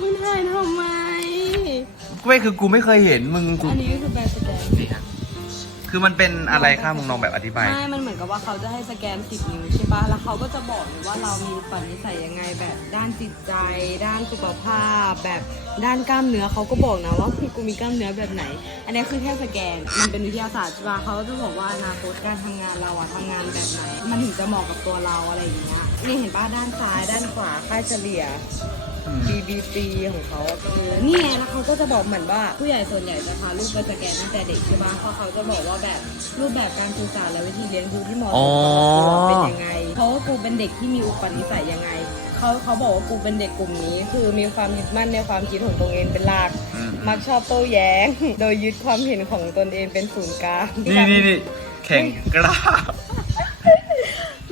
มึงถ่ายทำไม ไม่คือกูไม่เคยเห็นมึงกูอันนี้คือแบบสแกนนี่ฮะคือมันเป็นอะไรข้ามึงลองแบบอธิบาย ไม่ มันเหมือนกับว่าเขาจะให้สแกนสิบนิ้วใช่ปะแล้วเขาก็จะบอกเลยว่าเรามีอุปนิสัยยังไงแบบด้านจิตใจ ด้านสุขภาพ แบบด้านกล้ามเนื้อเขาก็บอกนะว่าคือกูมีกล้ามเนื้อแบบไหน อันนี้คือแค่สแกน มันเป็นวิทยาศาสตร์ใช่ปะเขาจะบอกว่าอนาคตการทำงานเราอะทำงานแบบไหน มันถึงจะเหมาะกับตัวเราอะไรอย่างเงี้ย นี่เห็นป้าด้านซ้าย ด้านขวาค่าเฉลี่ย BBC ของเขาเออนี่ไงแล้วเขาก็จะบอกเหมือนว่าผู้ใหญ่ส่วนใหญ่จะพาลูกไปสแกนตั้งแต่เด็กใช่ปะเพราะเขาจะบอกว่าแบบรูปแบบการสื่อสารและวิธีเรียนรู้ที่เหมาะสมกับตัวเป็นยังไงเพราะว่ากูเป็นเด็กที่มีอุปนิสัยยังไงเขาเขาบอกว่ากูเป็นเด็กกลุ่มนี้ คือมีความยึดมั่นในความคิดของตัวเองเป็นหลักอืมมักชอบโต้แย้ง โดยยึดความเห็นของตนเองเป็นศูนย์กลางนี่นี่นี่แข่งกล้าบ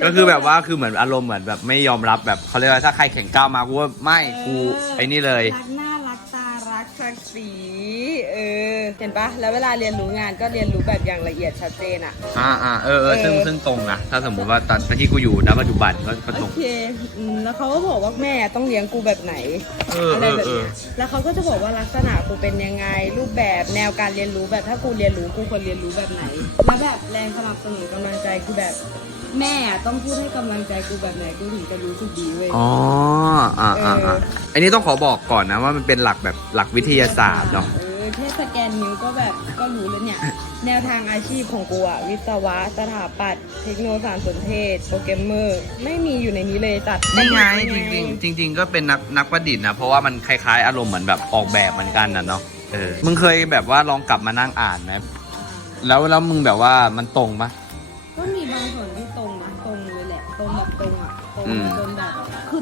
ก็คือแบบว่าคือเหมือนอารมณ์เหมือนแบบไม่ยอมรับแบบเขาเรียกว่าถ้าใครแข่งก้าวมากูว่าไม่กูไอ้นี่เลย รักหน้ารักตารักศักดิ์ศรีเออ เห็นปะแล้วเวลาเรียนรู้งานก็เรียนรู้แบบอย่างละเอียดชัดเจนอะอ่าอ่าเออเออซึ่งเออซึ่งตรงนะถ้าสมมุติว่าตอนที่กูอยู่นะปัจจุบันก็ก็ตโอรงเคอืมแล้วเขาก็บอกว่าแม่ต้องเลี้ยงกูแบบไหน เอออะไรเออแบบเออ เนี้ยแล้วเขาก็จะบอกว่าลักษณะกูเป็นยังไง รูปแบบแนวการเรียนรู้แบบถ้ากูเรียนรู้กูควรเรียนรู้แบบไหน แล้วแบบแรงสนับสนุนกำลังใจคือแบบ แม่ต้องพูดให้กำลังใจกูแบบไหนกูถึงจะรู้สึกดีเว้ย อ๋ออ่าอ่าเออ่าออันนี้ต้องขอบอกก่อนนะว่ามันเป็นหลักแบบหลักวิทยาศาสตร์เนาะ เออแค่ สแกนนิ้วก็แบบก็รู้แล้วเนี่ย แนวทางอาชีพของกูอะวิศวะ สถาปัตย์เทคโนโลยีสารสนเทศ โปรแกรมเมอร์ ไม่มีอยู่ในนี้เลยตัดนี่ไงจริงจริงๆจริง ๆ ก็เป็นนักนักประดิษฐ์นะ เพราะว่ามันคล้ายๆ อารมณ์เหมือนแบบออกแบบเหมือนกันนะเนาะเออมึงเคยแบบว่าลองกลับมานั่งอ่านไหมแล้วแล้วมึงแบบว่ามันตรงปะก็มีบางส่วนที่ตรงนะตรงเลยแหละ ตรงแบบตรงอะตรงอืมจนแบบคือ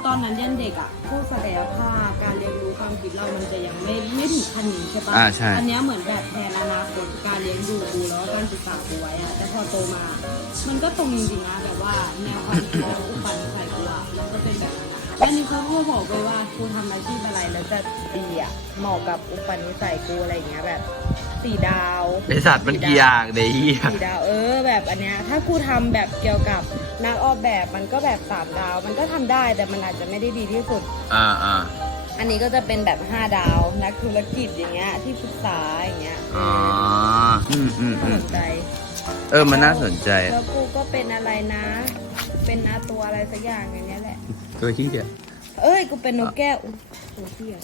ตอนนั้นยันเด็กอะพวกศักยภาพการเรียนรู้ความคิดเรามันจะยังไม่ไม่ถึงขั้นนี้ใช่ปะอ่าใช่ อันเนี้ยเหมือนแบบแทนอนาคตการเลี้ยงดูกูแล้วก็การศึกษากูไว้อะแต่พอโตมา มันก็ตรงจริงๆนะแบบว่าแนวความคิดของอุปนิสัยกูอะมันก็เป็นแบบนั้นอะแล้วนี่เขาก็บอกไปว่ากูทำอาชีพอะไรแล้วจะดีอะเหมาะกับอุปนิสัยกูอะไรอย่างเงี้ยแบบ สี่ดาวบริษัทมันกี่อย่างเดี๋ยวสี่ดาวเออ แบบอันเนี้ยถ้ากูทำแบบเกี่ยวกับนักออกแบบมันก็แบบสามดาว มันก็ทำได้แต่มันอาจจะไม่ได้ดีที่สุด อ่าอ่า อันนี้ก็จะเป็นแบบ5ดาวนักธุรกิจอย่างเงี้ยที่ปรึกษาอย่างเงี้ยอ๋อ อืมอืมน่าอืสมนใจ เออ มันน่าสนใจ แล้วกูก็เป็นอะไรนะ เป็นอาตัวอะไรสักอย่างอย่างเนี้ยแหละ ตัวที่เดียวเอ้ย กูเป็นนกแก้วอุ๊ยตัวเที่ย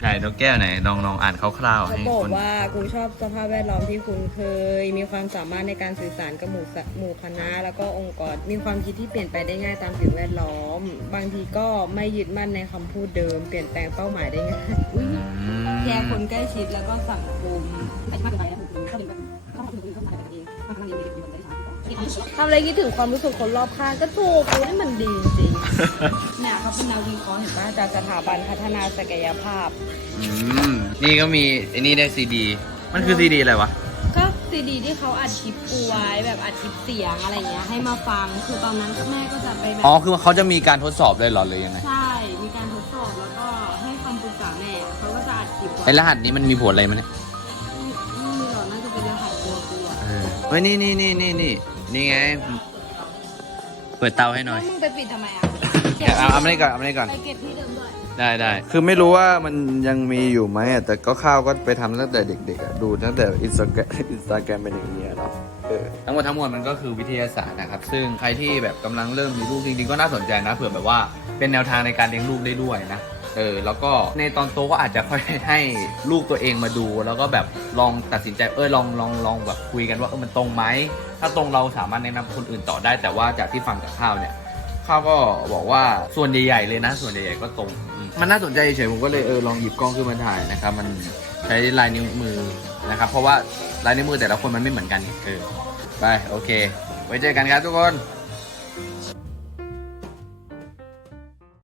ไหนนกแก้วไหนลองลองอ่านคร่าวๆเขาให้บอกน ว่ากูชอบสภาพแวดล้อมที่คุ้นเคย มีความสามารถในการสื่อสารกับหมู่สะหมู่คณะ แล้วก็องค์กร มีความคิดที่เปลี่ยนไปได้ง่ายตามสิ่งแวดล้อม บางทีก็ไม่ยึดมั่นในคำพูดเดิม เปลี่ยนแปลงเป้าหมายได้ง่ายอุ๊ยแคร์คนใกล้ชิดแล้วก็สังคมไม่มากเกินไปนะคุณถ้าเป็นแบบเข้ามาคุยกับคนอื่นเข้ามาแต่เองบางครั้งยังมีเด็กอยู่บนใจช้าทำอะไรคิดถึงความรู้สึกคนรอบข้างก็ถูกกูนี่มันดีจริง เนี่ยเขาเป็นแนววิเคราะห์เห็นป่ะจากสถาบันพัฒนาศักยภาพ อืมนี่ก็มีไอ้นี่ได้ซีดี มันคือซีดีอะไรวะ ก็ซีดีที่เขาอัดคลิปกูไว้แบบอัดคลิปเสียงอะไรเงี้ยให้มาฟังคือตอนนั้นแม่ก็จะไปแบบอ๋อ คือเขาจะมีการทดสอบเลยเหรอหรือยังไงใช่มีการทดสอบแล้วก็ให้คำปรึกษาแม่เขาก็จะอัดคลิปไว้ไอรหัสนี้มันมีผลอะไรมั้ยเนี่ยไม่มีหรอกน่าจะเป็นรหัสตัวกูอะเออเฮ้ยนี่นี่นี่นี่นี่นี่ไง เปิดเตาให้หน่อยแล้วมึงไปปิดทำไมอะ เดี๋ยวเอาเอามานี่ก่อนเอามานี่ก่อน ไปเก็บที่เดิมด้วยได้ได้คือไม่รู้ว่ามันยังมีอยู่ไหมอะแต่ก็ข้าวก็ไปทำตั้งแต่เด็กๆอะดูตั้งแต่อินสตาแกรมอินสตาแกรมเป็นอย่างนี้ยเนาะเออ ทั้งหมดทั้งมวลมันก็คือวิทยาศาสตร์นะครับ ซึ่งใครที่แบบกำลังเริ่มมีลูกจริงๆก็น่าสนใจนะ เผื่อแบบว่าเป็นแนวทางในการเลี้ยงลูกได้ด้วยนะ เออ แล้วก็ในตอนโตก็อาจจะค่อยให้ลูกตัวเองมาดู แล้วก็แบบลองตัดสินใจ เออลองลองลองแบบคุยกันว่าเออมันตรงไหม ถ้าตรงเราสามารถแนะนำคนอื่นต่อได้ แต่ว่าจากที่ฟังจากข้าวเนี่ย ขาวก็บอกว่าส่วนใหญ่ๆเลยนะ ส่วนใหญ่ๆก็ตรง มันน่าสนใจเฉยๆผมก็เลยเออลองหยิบกล้องขึ้นมาถ่ายนะครับมันใช้ลายนิ้วมือนะครับ เพราะว่าลายนิ้วมือแต่ละคนมันไม่เหมือนกันเออไปโอเค ไว้เจอกันครับทุกคน